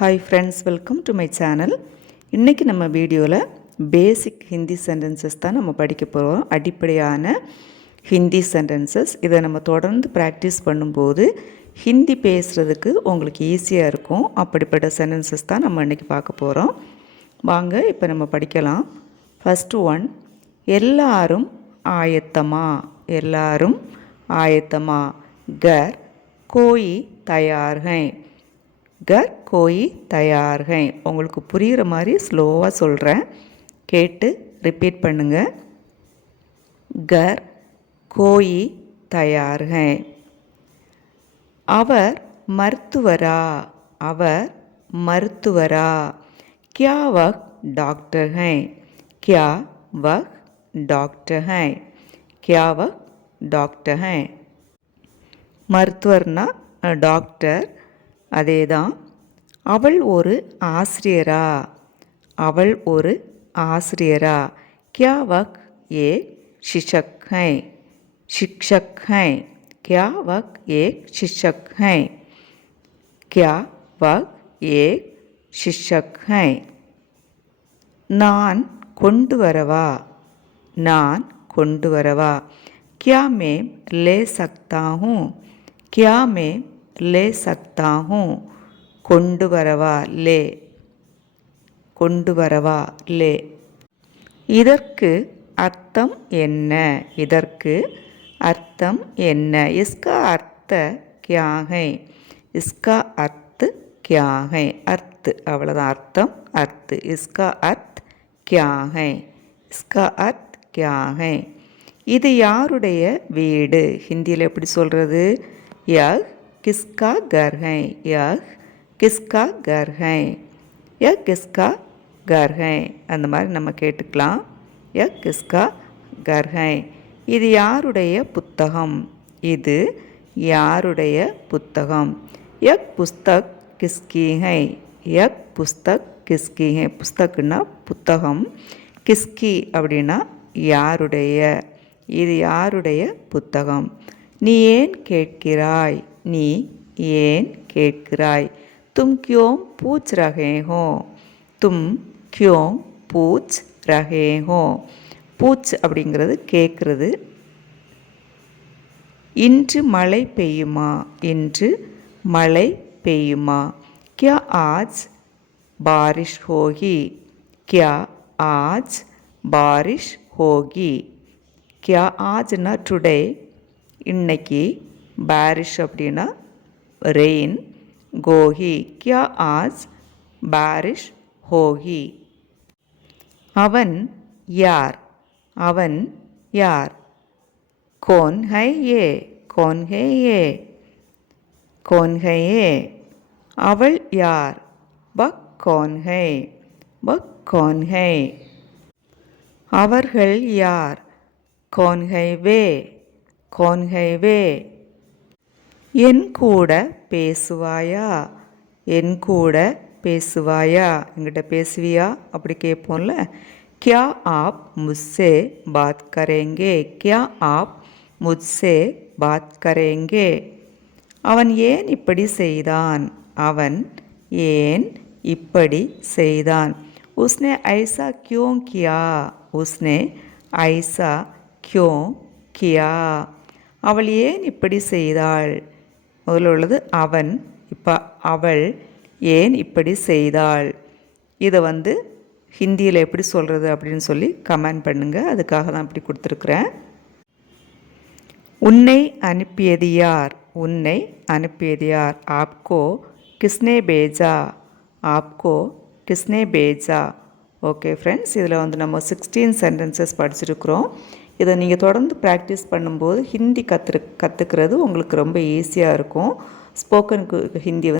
Hi friends, welcome to my channel. இன்றைக்கி நம்ம வீடியோவில் பேசிக் ஹிந்தி சென்டென்சஸ் தான் நம்ம படிக்க போகிறோம். அடிப்படையான ஹிந்தி சென்டென்சஸ். இதை நம்ம தொடர்ந்து ப்ராக்டிஸ் பண்ணும்போது ஹிந்தி பேசுகிறதுக்கு உங்களுக்கு ஈஸியாக இருக்கும். அப்படிப்பட்ட சென்டென்சஸ் தான் நம்ம இன்றைக்கி பார்க்க போகிறோம். வாங்க இப்போ நம்ம படிக்கலாம். ஃபஸ்ட்டு ஒன், எல்லாரும் ஆயத்தமா. எல்லாரும் ஆயத்தமா. கர் கோயி தயார் ஹை. கர் கோயி தயார் ஹை. உங்களுக்கு புரிகிற மாதிரி ஸ்லோவாக சொல்கிறேன், கேட்டு ரிப்பீட் பண்ணுங்கள். கர் கோயி தயார் ஹை. அவர் மருத்துவரா. அவர் மருத்துவரா. கியா வக் டாக்டர் ஹை. கியா வக் டாக்டர் ஹை. கியா வக் டாக்டர் ஹை. மருத்துவர்னா டாக்டர், அதே தான். அவள் ஒரு ஆசிரியரா. அவள் ஒரு ஆசிரியரா. கியா வக் ஏக் शिक्षक है. शिक्षक है. क्या वक एक शिक्षक है. क्या वक एक शिक्षक है. நான் கொண்டு வரவா. நான் கொண்டு வரவா. क्या मैं ले सकता हूँ. क्या मैं ले सकता हूँ. கொண்டு வரவா லே. கொண்டு வரவா லே. இதற்கு அர்த்தம் என்ன. இதற்கு அர்த்தம் என்ன. इसका अर्थ क्या है. इसका अर्थ क्या है. अर्थ அவ்வளோதான், அர்த்தம் அர்த். इसका अर्थ क्या है. इसका अर्थ क्या है. இது யாருடைய வீடு. ஹிந்தியில் எப்படி சொல்கிறது. யஹ் கிஸ்கா கர் ஹை. யஹ் கிஸ்கா கர் ஹை. யஹ் கிஸ்கா கர் ஹை. அந்த மாதிரி நம்ம கேட்டுக்கலாம். யஹ் கிஸ்கா கர் ஹை. இது யாருடைய புத்தகம். இது யாருடைய புத்தகம். யக் புஸ்தக் கிஸ்கி ஹை. யக் புஸ்தக் கிஸ்கி ஹை. புஸ்தக்னா புத்தகம். கிஸ்கி அப்படின்னா யாருடைய. இது யாருடைய புத்தகம். நீ ஏன் கேட்கிறாய். நீ ஏன் கேட்கிறாய். தும் கியோம் பூச் ரஹே ஹோ. தும் கியோம் பூச் ரஹே ஹோ. பூச் அப்படிங்கிறது கேட்குறது. இன்று மழை பெய்யுமா. இன்று மழை பெய்யுமா. கியா ஆஜ் பாரிஷ் ஹோகி. கியா ஆஜ் பாரிஷ் ஹோகி. கியா ஆஜ்னா டுடே, இன்னைக்கு. பாரிஷ் அப்படின்னா ரெயின். கோஹி கியா ஆஜ் பாரிஷ் ஹோகி. அவன் யார். அவன் யார். कौन है ये. कौन है ये. कौन है ये. அவள் யார். வக் कौन है. வக் कौन है. அவர்கள் யார். कौन है वे. कौन है वे. என் கூட பேசுவாயா. என் கூட பேசுவாயா. என்கிட்ட பேசுவியா அப்படி கேட்போம்ல. क्या आप मुझसे बात करेंगे. क्या आप मुझसे बात करेंगे. அவன் ஏன் இப்படி செய்தான். அவன் ஏன் இப்படி செய்தான். उसने ऐसा क्यों किया. उसने ऐसा क्यों किया. அவள் ஏன் இப்படி செய்தாள். முதல்ல உள்ளது அவன், இப்போ அவள் ஏன் இப்படி செய்தாள். இதை ஹிந்தியில் எப்படி சொல்கிறது அப்படின்னு சொல்லி கமெண்ட் பண்ணுங்கள். அதுக்காக தான் இப்படி கொடுத்துருக்குறேன். உன்னை அனுப்பியது யார். உன்னை அனுப்பியது யார். ஆப்கோ கிஸ்னே பேஜா. ஆப்கோ கிஸ்னே பேஜா. ஓகே ஃப்ரெண்ட்ஸ், இதில் நம்ம 16 சென்டென்சஸ் படிச்சிருக்கிறோம். இதை நீங்கள் தொடர்ந்து ப்ராக்டிஸ் பண்ணும்போது ஹிந்தி கற்றுக்கிறது உங்களுக்கு ரொம்ப ஈஸியாக இருக்கும். ஸ்போக்கன் ஹிந்தி